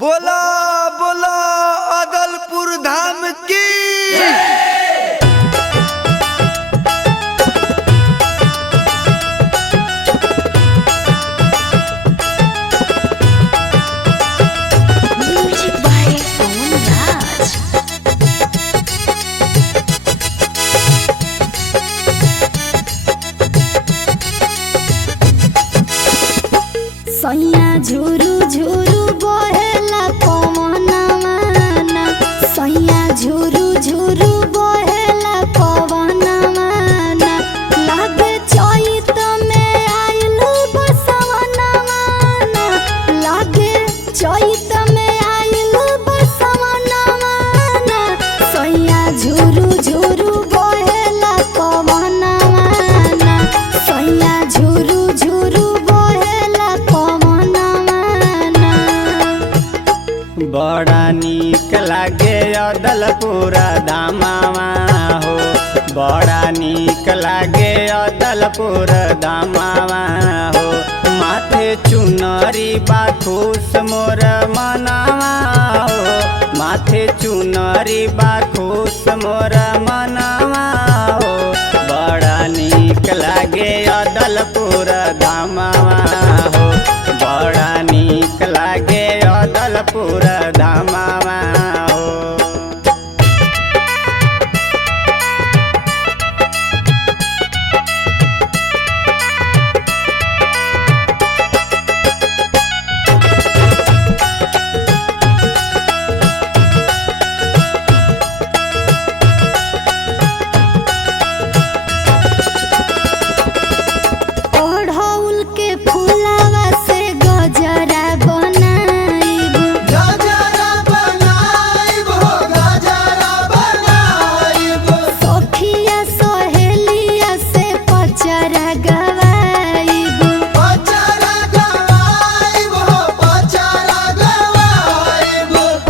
बोला बोला अदलपुर धाम की Music by Owen Raj. सैया झुरु झुरु बहेला पवनवाना सैया झुरु झुरु बहेला पवनवाना लागे चैत में आइल बसवनवाना लागे चैत में आइल बसवनवाना सैया झुरु झुरु बहेला पवनवाना सैया झुरु झुरु बड़ा नीक लागे अदलपुर धामवा हो। बड़ा नीक लागे अदलपुर धामवा हो। माथे चुनरी बाखुश मोर मनवा हो। माथे चुनरी बाखुश मोर मनवा हो। बड़ा नीक लागे अदलपुर धामवा हो। बड़ा नीक लागे अदलपुर धामवा हो। ओढ़ौल के फुलावा से गजरा बनाइब सखिया सहेलिया से पचरा गवाइब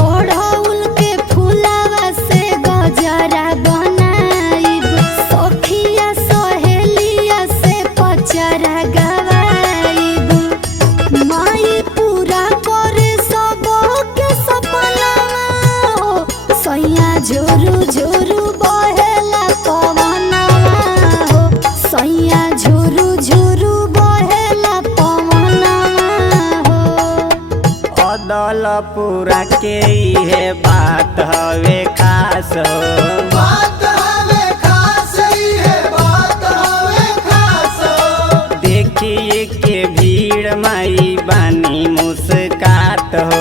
ओढ़ौल के फुलावा से गजरा बनाइब सखिया सहेलिया से पचरा गवाइब माई पूरा करे सबके सपना हो सैया झुरु झुरु बहेला पवनवा हो सैया झुरु झुरु बहेला पवनवा हो अदलपुर के इहे बात हवे खास हो। देखिए के भीड़ माई बानी मुस्कात हो।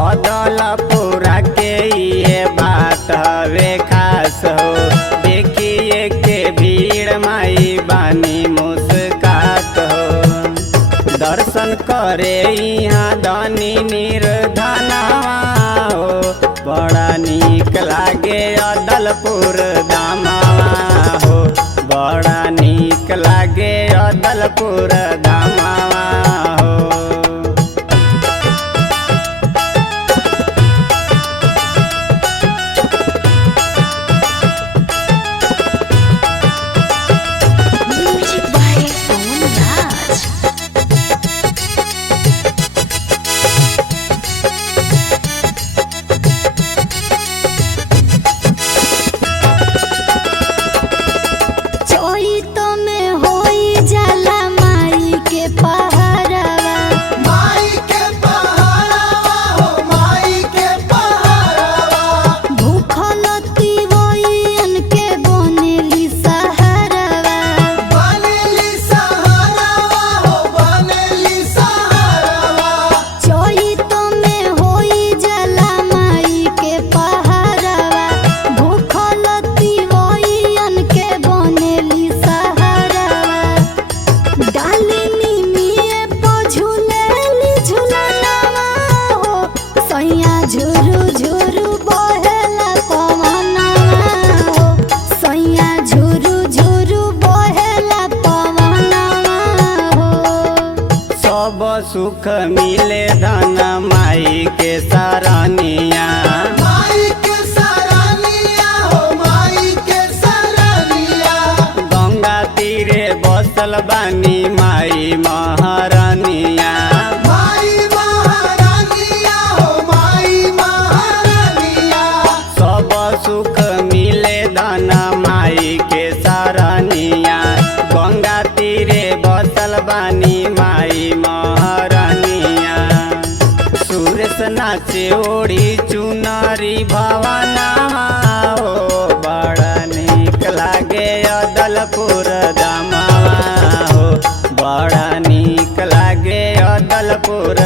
अदलपुर के इहे बात हवे खास हो। देखिए के भीड़ माई बानी मुस्कात हो। दर्शन करे यहाँ धनी निर्धनवा हो। बड़ा नीक लागे अदलपुर धामवा हो। बड़ा नीक लागे अदलपुर धामवा हो। Music by Owen Raj. चैत में होई जाला माई के पहरावा भूखल तिवैयन के बनेली सहारावा चैत में होई जाला माई के पहरावा भूखल तिवैयन के बनेली सहारावा डालिनी मिए पर झूलेली झूलनवा हो सैया झुरु झुरु बहेला पवनवा हो सैया झुरु झुरु बहेला पवनवा हो सब सुख मिले धन माई के सरनिया। गंगा तीरे बसल बैठल बानी माई महारानिया। माई महारानिया हो माई महारानिया। सब सुख मिले धन माई के सरनिया। गंगा तीरे बसल बानी माई महारानिया। सुरेश नाचे ओढ़ी चुनरी भवनमा हो बड़ा नीक लागे अदलपुर धामवा हो बड़ा नीक लागे अदलपुर